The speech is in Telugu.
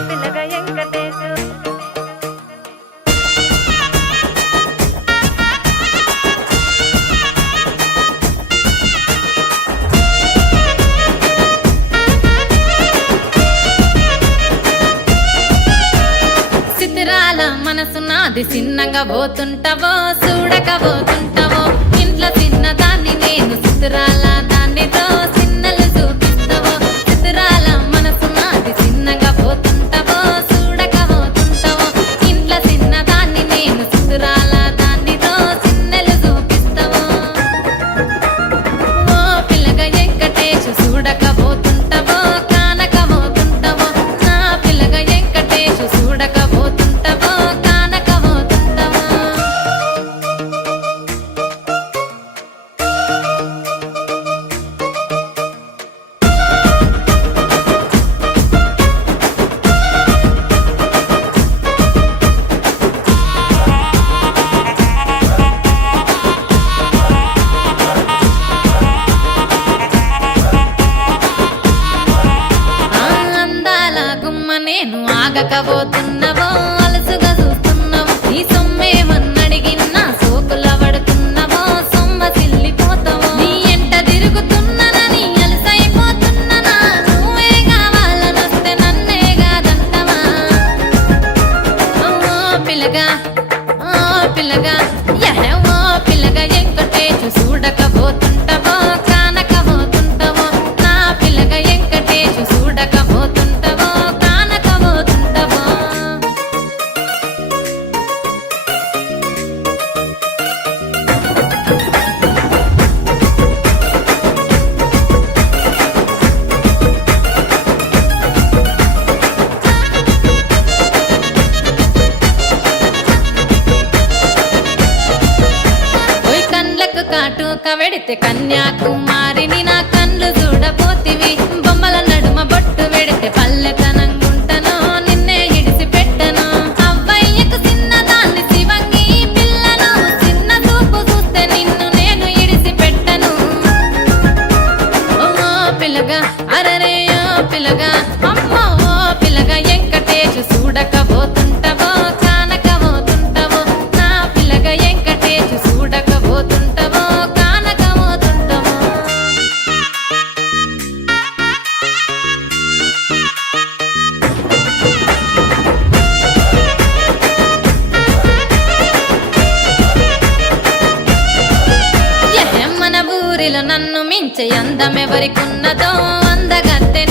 పిల్లగా వెంకటేశు సితిరాల మనసు నాది చిన్నగా పోతుంటావో చూడక పోతుంటావో ఇంట్లో చిన్నదాన్ని నేను సితిరాల దాన్నితో చిన్నలు చూపిస్తావో సితిరాల మనసు నాది చిన్నగా పోతుంటావో చూడక పోతుంటావో ఇంట్లో చిన్నదాన్ని నేను సితిరాల దాన్నితో చిన్నలు చూపిస్తావో ఓ పిల్లగా వెంకటేశు చూడక పోతుంటావో కానక పోతుంటావో నా పిల్లగా వెంకటేశు చూడక పోతుంటావో కానక పోతుంటావో ఆ అందాల గుమ్మ నేను ఆగకపోతున్నావో అలసుగా చూస్తున్నావో నీ సొమ్మేమన్నడిగినా సోకుల పడుతున్నావో సొమ్మ సిల్లిపోతావో నీ ఎంట తిరుగుతున్నానని అలసైపోతున్నానా నువ్వే కావాలనొస్తే నన్నే కాదంటవా ఓ పిల్లగా ఓ పిల్లగా యహే ఓ పిల్లగా వెంకటేశు చూడకపోతుంటావో కానకపోతుంటావో నా పిల్లగా వెంకటేశు చూడకపోతుంటావో కానకపోతుంటావో ఓయ్ కండ్లకు కాటుక వెడితే కన్యాకుమారిని నా కండ్లు చూడపోతివి బొమ్మల నడుమ బొట్టు వెడితే పల్లెతనంగుంటను నిన్నే ఇడిసి పెట్టను అవ్వయ్యకు చిన్నదాన్ని శివంగి పిల్లను చిన్న చూపు చూస్తే నిన్ను నేను ఇడిసి పెట్టను ఓ పిల్లగా అరరే ఓ పిల్లగా అమ్మో ఓ పిల్లగా వెంకటేశు చూడకపోతుంటావో కానకపోతుంటావో నా పిల్లగా వెంకటేశు చూడకపోతుంటావో కానకపోతుంటావో మన ఊరిలో నన్ను మించే అందమెవరికున్నదో అందగత్తె